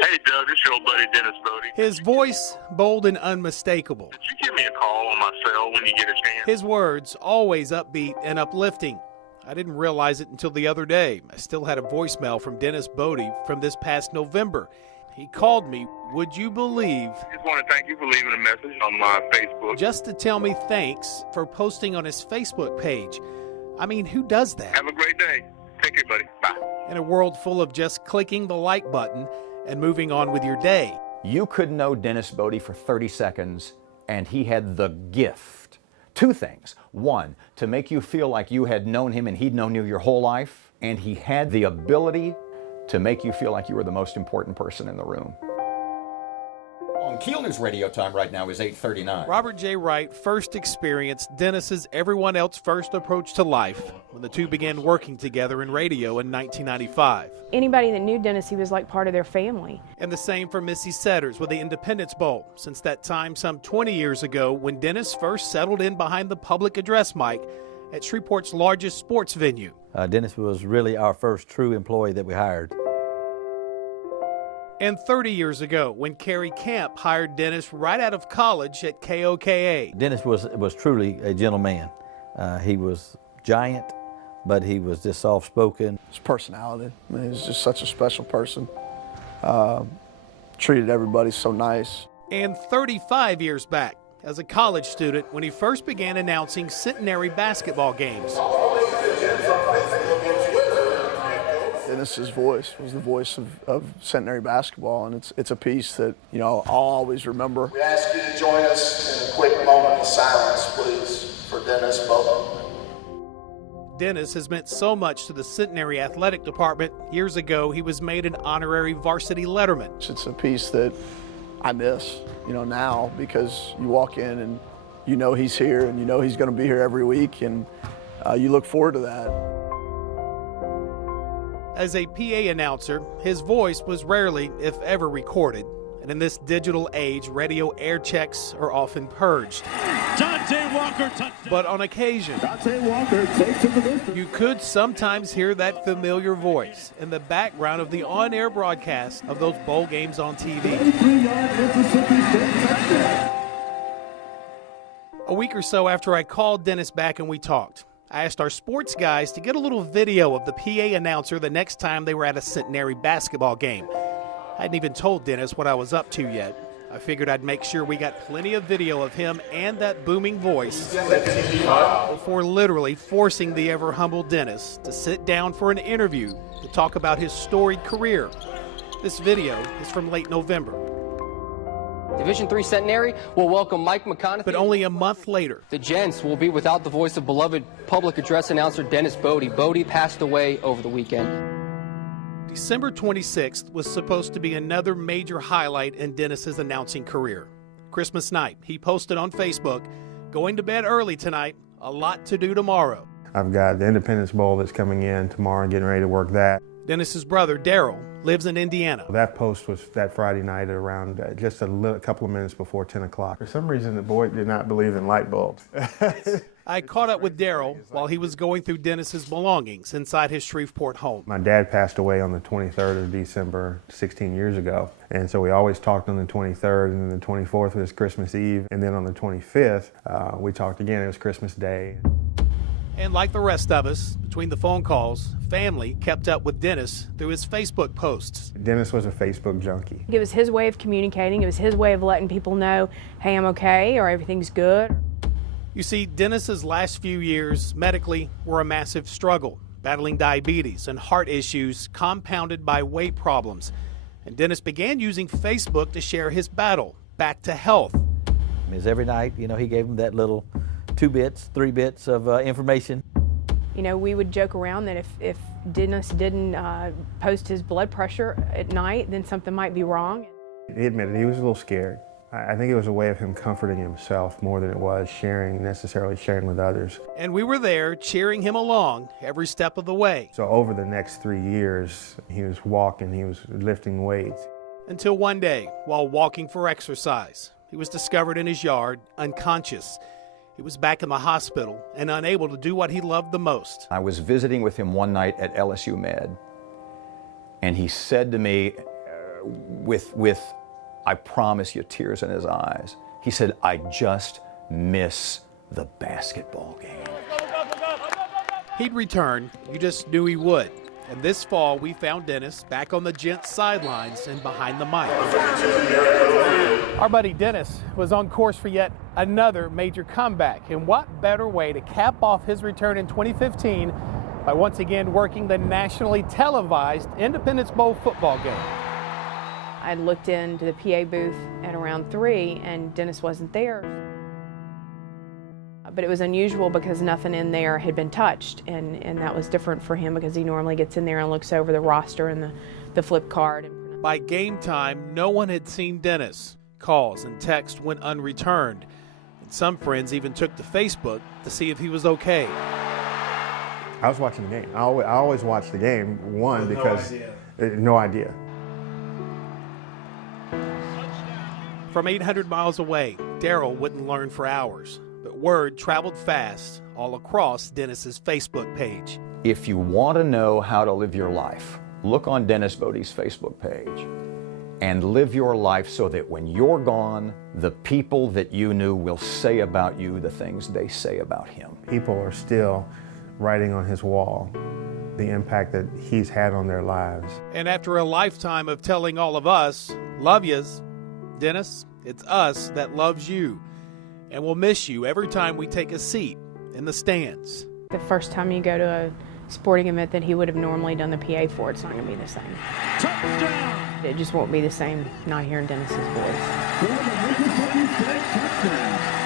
Hey, Doug, it's your old buddy Dennis Boddie. His voice, bold and unmistakable. Did you give me a call on my cell when you get a chance? His words, always upbeat and uplifting. I didn't realize it until the other day. I still had a voicemail from Dennis Boddie from this past November. He called me, would you believe, I just want to thank you for leaving a message on my Facebook. just to tell me thanks for posting on his Facebook page. I mean, who does that? Have a great day. Take care, buddy. Bye. In a world full of just clicking the like button and moving on with your day. You could know Dennis Boddie for 30 seconds, and he had the gift. Two things. One, to make you feel like you had known him and he'd known you your whole life, and he had the ability to make you feel like you were the most important person in the room. On Keel News Radio time right now is 8:39. Robert J. Wright first experienced Dennis's everyone else first approach to life when the two began working together in radio in 1995. Anybody that knew Dennis, he was like part of their family. And the same for Missy Setters with the Independence Bowl. Since that time, some 20 years ago, when Dennis first settled in behind the public address mic at Shreveport's largest sports venue. Dennis was really our first true employee that we hired. And 30 years ago, when Carrie Camp hired Dennis right out of college at KOKA. Dennis was truly a gentleman. He was giant, but he was just soft-spoken. His personality, I mean, he's just such a special person. Treated everybody so nice. And 35 years back, as a college student, when he first began announcing Centenary basketball games. Dennis's voice was the voice of Centenary basketball, and it's a piece that, you know, I'll always remember. We ask you to join us in a quick moment of silence, please, for Dennis Boddie. Dennis has meant so much to the Centenary athletic department. Years ago, he was made an honorary varsity letterman. It's a piece that I miss, you know, now, because you walk in and you know he's here and you know he's going to be here every week, and you look forward to that. As a PA announcer, his voice was rarely, if ever, recorded. And in this digital age, radio air checks are often purged. Dante Walker touchdown. But on occasion, Dante Walker takes it to the you could sometimes hear that familiar voice in the background of the on-air broadcast of those bowl games on TV. 33-yard Mississippi State touchdown. A week or so after I called Dennis back and we talked, I asked our sports guys to get a little video of the PA announcer the next time they were at a Centenary basketball game. I hadn't even told Dennis what I was up to yet. I figured I'd make sure we got plenty of video of him and that booming voice before literally forcing the ever-humble Dennis to sit down for an interview to talk about his storied career. This video is from late November. Division III Centenary will welcome Mike McConaughey. But only a month later, the Gents will be without the voice of beloved public address announcer Dennis Boddie. Boddie passed away over the weekend. December 26th was supposed to be another major highlight in Dennis's announcing career. Christmas night, he posted on Facebook, "Going to bed early tonight, a lot to do tomorrow." I've got the Independence Bowl that's coming in tomorrow, getting ready to work that. Dennis's brother, Daryl, lives in Indiana. That post was that Friday night at around just a couple of minutes before 10 o'clock. For some reason, the boy did not believe in light bulbs. I caught up with Daryl while he was going through Dennis's belongings inside his Shreveport home. My dad passed away on the 23rd of December 16 years ago, and so we always talked on the 23rd, and then the 24th was Christmas Eve, and then on the 25th, we talked again. It was Christmas Day. And like the rest of us, between the phone calls, family kept up with Dennis through his Facebook posts. Dennis was a Facebook junkie. It was his way of communicating. It was his way of letting people know, hey, I'm okay, or everything's good. You see, Dennis's last few years medically were a massive struggle, battling diabetes and heart issues compounded by weight problems. And Dennis began using Facebook to share his battle back to health. Because every night, you know, he gave him that little 2 bits, 3 bits of information. You know, we would joke around that if Dennis didn't post his blood pressure at night, then something might be wrong. He admitted he was a little scared. I think it was a way of him comforting himself more than it was necessarily sharing with others. And we were there cheering him along every step of the way. So over the next 3 years, he was walking, he was lifting weights. Until one day, while walking for exercise, he was discovered in his yard, unconscious. He was back in the hospital and unable to do what he loved the most. I was visiting with him one night at LSU Med, and he said to me, with, I promise you, tears in his eyes. He said, I just miss the basketball game. He'd return. You just knew he would. And this fall, we found Dennis back on the Gents sidelines and behind the mic. Our buddy Dennis was on course for yet another major comeback. And what better way to cap off his return in 2015 by once again working the nationally televised Independence Bowl football game. I looked into the PA booth at around 3 and Dennis wasn't there. But it was unusual because nothing in there had been touched, and that was different for him because he normally gets in there and looks over the roster and the flip card. By game time, no one had seen Dennis. Calls and texts went unreturned. And some friends even took to Facebook to see if he was okay. I was watching the game. I always watch the game, one, because no idea. From 800 miles away, Daryl wouldn't learn for hours. But word traveled fast all across Dennis's Facebook page. If you want to know how to live your life, look on Dennis Boddie's Facebook page and live your life so that when you're gone, the people that you knew will say about you the things they say about him. People are still writing on his wall the impact that he's had on their lives. And after a lifetime of telling all of us, love yous, Dennis, it's us that loves you. And we'll miss you every time we take a seat in the stands. The first time you go to a sporting event that he would have normally done the PA for, it's not going to be the same. Touchdown! It just won't be the same not hearing Dennis's voice. For the Mississippi State touchdown.